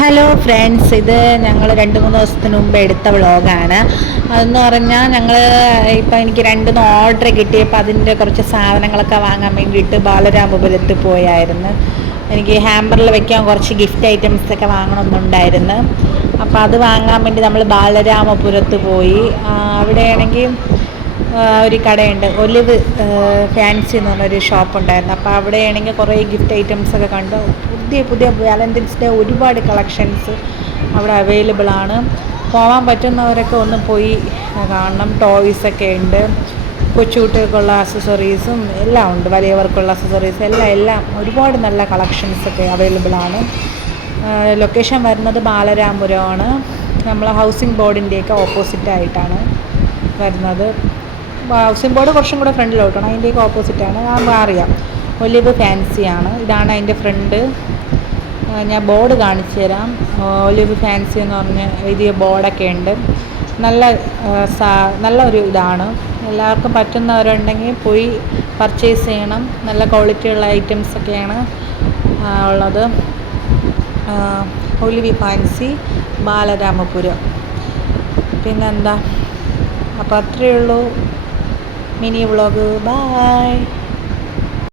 Hello friends, ഇത് ഞങ്ങൾ 2-3 ദിവസത്തിന് മുമ്പ് എടുത്ത വ്ളോഗാണ്. അതെന്ന് പറഞ്ഞാൽ ഇപ്പം എനിക്ക് 2 ഓർഡർ കിട്ടിയപ്പോൾ അതിൻ്റെ കുറച്ച് സാധനങ്ങളൊക്കെ വാങ്ങാൻ വേണ്ടിയിട്ട് ബാലരാമപുരത്ത് പോയായിരുന്നു. എനിക്ക് ഹാമ്പറിൽ വെക്കാൻ കുറച്ച് ഗിഫ്റ്റ് ഐറ്റംസൊക്കെ വാങ്ങണമെന്നുണ്ടായിരുന്നു. അപ്പോൾ അത് വാങ്ങാൻ വേണ്ടി നമ്മൾ ബാലരാമപുരത്ത് പോയി. അവിടെയാണെങ്കിൽ ഒരു കടയുണ്ട്, ഒലിവ് ഫാൻസി എന്ന് പറഞ്ഞൊരു ഷോപ്പുണ്ടായിരുന്നു. അപ്പോൾ അവിടെയാണെങ്കിൽ കുറേ ഗിഫ്റ്റ് ഐറ്റംസൊക്കെ കണ്ടു. പുതിയ പുതിയ വാലൻറ്റൈൻസ് ഡേ ഒരുപാട് കളക്ഷൻസ് അവിടെ അവൈലബിൾ ആണ്. പോകാൻ പറ്റുന്നവരൊക്കെ ഒന്ന് പോയി കാണണം. ടോയ്സൊക്കെ ഉണ്ട്, കൊച്ചുകുട്ടികൾക്കുള്ള അക്സസറീസും എല്ലാം ഉണ്ട്, വലിയവർക്കുള്ള അക്സസറീസ് എല്ലാം ഒരുപാട് നല്ല കളക്ഷൻസൊക്കെ അവൈലബിൾ ആണ്. ലൊക്കേഷൻ വരുന്നത് ബാലരാമപുരമാണ്. നമ്മൾ ഹൗസിംഗ് ബോർഡിൻ്റെയൊക്കെ ഓപ്പോസിറ്റായിട്ടാണ് വരുന്നത്. ഹൗസിംഗ് ബോർഡ് കുറച്ചും കൂടെ ഫ്രണ്ടിലോട്ടാണ്, അതിൻ്റെയൊക്കെ ഓപ്പോസിറ്റാണ്. അറിയാം, ഒലിവ് ഫാൻസിയാണ്. ഇതാണ് അതിൻ്റെ ഫ്രണ്ട്. ഞാൻ ബോർഡ് കാണിച്ചു തരാം. ഒലിവ് ഫാൻസി എന്ന് പറഞ്ഞ് എഴുതിയ ബോർഡൊക്കെ ഉണ്ട്. നല്ല ഒരു ഇതാണ്. എല്ലാവർക്കും പറ്റുന്നവരുണ്ടെങ്കിൽ പോയി പർച്ചേസ് ചെയ്യണം. നല്ല ക്വാളിറ്റിയുള്ള ഐറ്റംസൊക്കെയാണ് ഉള്ളത്. Olive fancy Balaramapuram. പിന്നെന്താ, അപ്പോൾ അത്രയേ ഉള്ളൂ മിനി വ്ളോഗ്. ബായ്.